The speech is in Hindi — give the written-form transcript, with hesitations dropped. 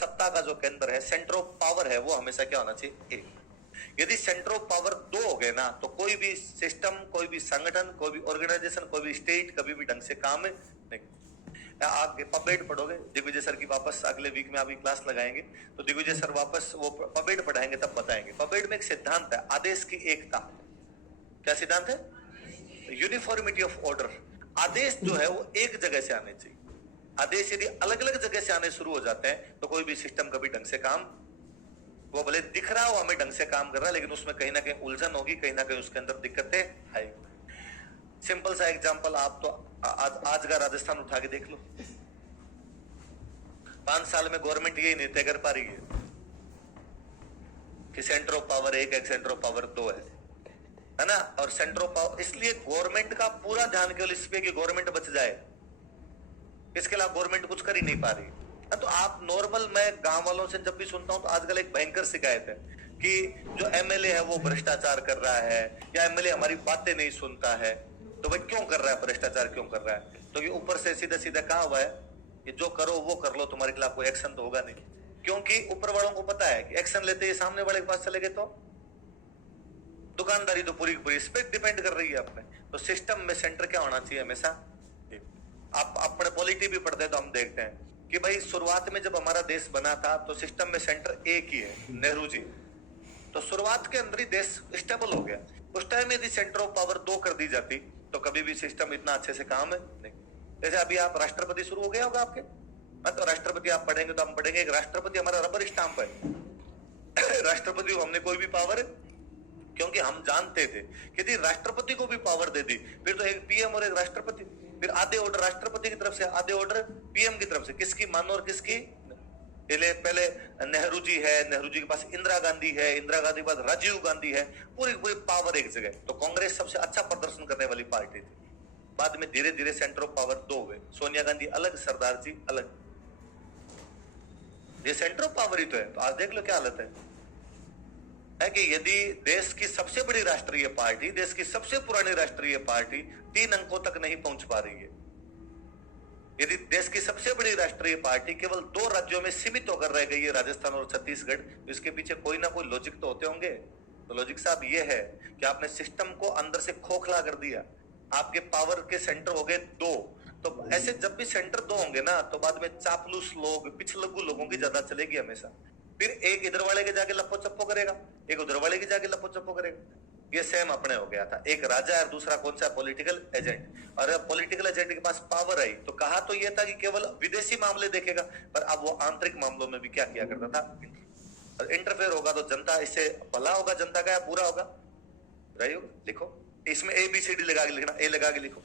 सत्ता का जो केंद्र है, सेंटर ऑफ पावर है, वो हमेशा क्या होना चाहिए? एक। यदि सेंटर ऑफ पावर दो हो गए ना, तो कोई भी सिस्टम, कोई भी संगठन, कोई भी ऑर्गेनाइजेशन, कोई भी स्टेट कभी भी ढंग से काम नहीं। आप पबेड पढ़ोगे, दिग्विजय सर की वापस अगले वीक में अभी क्लास लगाएंगे, तो दिग्विजय सर वापस वो पबेड पढ़ाएंगे, तब बताएंगे। पबेड में एक सिद्धांत है, आदेश की एकता। क्या सिद्धांत है? Uniformity of order. आदेश जो है वो एक जगह से आने चाहिए। आदेश यदि अलग अलग जगह से आने शुरू हो जाते हैं तो कोई भी सिस्टम कभी ढंग से काम, वो भले दिख रहा हो हमें ढंग से काम कर रहा है, लेकिन उसमें कहीं ना कहीं उलझन होगी, कहीं ना कहीं उसके अंदर दिक्कतें आएगी। सिंपल सा एग्जांपल, आप तो आज का राजस्थान उठा के देख लो। 5 साल में गवर्नमेंट यही नहीं तय कर पा रही है कि सेंटर ऑफ पावर एक है, सेंटर ऑफ पावर दो है ना। और सेंटर ऑफ पावर, इसलिए गवर्नमेंट का पूरा ध्यान केवल इस पे कि गवर्नमेंट बच जाए, इसके अलावा गवर्नमेंट कुछ कर ही नहीं पा रही। तो आप नॉर्मल, मैं गांव वालों से जब भी सुनता हूं तो आजकल एक भयंकर शिकायत है कि जो एमएलए है वो भ्रष्टाचार कर रहा है, या एमएलए हमारी बातें नहीं सुनता है। तो भाई क्यों कर रहा है भ्रष्टाचार, क्यों कर रहा है? तो ये ऊपर से सीधा सीधा कहा हुआ है कि जो करो वो कर लो, तुम्हारे खिलाफ कोई एक्शन तो होगा नहीं, क्योंकि ऊपर वालों को पता है कि एक्शन लेते ही सामने वाले के पास चले गए तो दुकानदारी तो पूरी पूरी इस पे डिपेंड कर रही है अपने। तो सिस्टम में सेंटर क्या होना चाहिए हमेशा? आप अपने पॉलिटी भी पढ़ते हैं तो हम देखते हैं कि भाई शुरुआत में जब हमारा देश बना था तो सिस्टम में सेंटर एक ही है, नेहरू जी। तो शुरुआत के अंदर ही देश स्टेबल हो गया। उस टाइम में यदि सेंटर ऑफ पावर दो कर दी जाती तो कभी भी सिस्टम इतना अच्छे से काम नहीं। जैसे अभी आप राष्ट्रपति शुरू हो गया होगा आपके, तो राष्ट्रपति आप पढ़ेंगे तो हम पढ़ेंगे, एक राष्ट्रपति हमारा रबर स्टाम्प है। राष्ट्रपति को हमने कोई भी पावर, क्योंकि हम जानते थे कि यदि राष्ट्रपति को भी पावर दे दी फिर तो एक पीएम और एक राष्ट्रपति, फिर आधे ऑर्डर राष्ट्रपति की तरफ से, आधे ऑर्डर पीएम की तरफ से, किसकी मानो और किसकी? पहले नेहरू जी है, नेहरू जी के पास इंदिरा गांधी है, इंदिरा गांधी के बाद राजीव गांधी है, पूरी पूरी पावर एक जगह। तो कांग्रेस सबसे अच्छा प्रदर्शन करने वाली पार्टी थी। बाद में धीरे धीरे सेंटर ऑफ पावर दो हुए, सोनिया गांधी अलग, सरदार जी अलग। ये सेंटर ऑफ पावर ही तो है। तो आज देख लो क्या हालत है कि यदि देश की सबसे बड़ी राष्ट्रीय पार्टी, देश की सबसे पुरानी राष्ट्रीय पार्टी 3 अंकों तक नहीं पहुंच पा रही है, यदि देश की सबसे बड़ी राष्ट्रीय पार्टी केवल 2 राज्यों में सीमित होकर रह गई है, राजस्थान और छत्तीसगढ़, तो इसके पीछे कोई ना कोई लॉजिक तो होते होंगे। तो लॉजिक साहब ये है कि आपने सिस्टम को अंदर से खोखला कर दिया, आपके पावर के सेंटर हो गए 2। तो ऐसे जब भी सेंटर 2 होंगे ना, तो बाद में चापलूस लोग, पिछलग्गू लोगों की ज्यादा चलेगी हमेशा। फिर एक इधर वाले के जाके लप्पो चप्पो करेगा, एक उधर वाले के जाके लप्पो चप्पो करेगा। ये सेम अपने हो गया था, एक राजा और दूसरा कौन सा? Political agent. और पॉलिटिकल एजेंट के पास पावर आई तो कहा तो ये था कि केवल विदेशी मामले देखेगा, पर अब वो आंतरिक मामलों में भी क्या किया करता था? और इंटरफेयर होगा तो जनता, इससे भला होगा जनता का या बुरा होगा? लिखो इसमें ABCD लगा के लिखना, ए लगा के लिखो।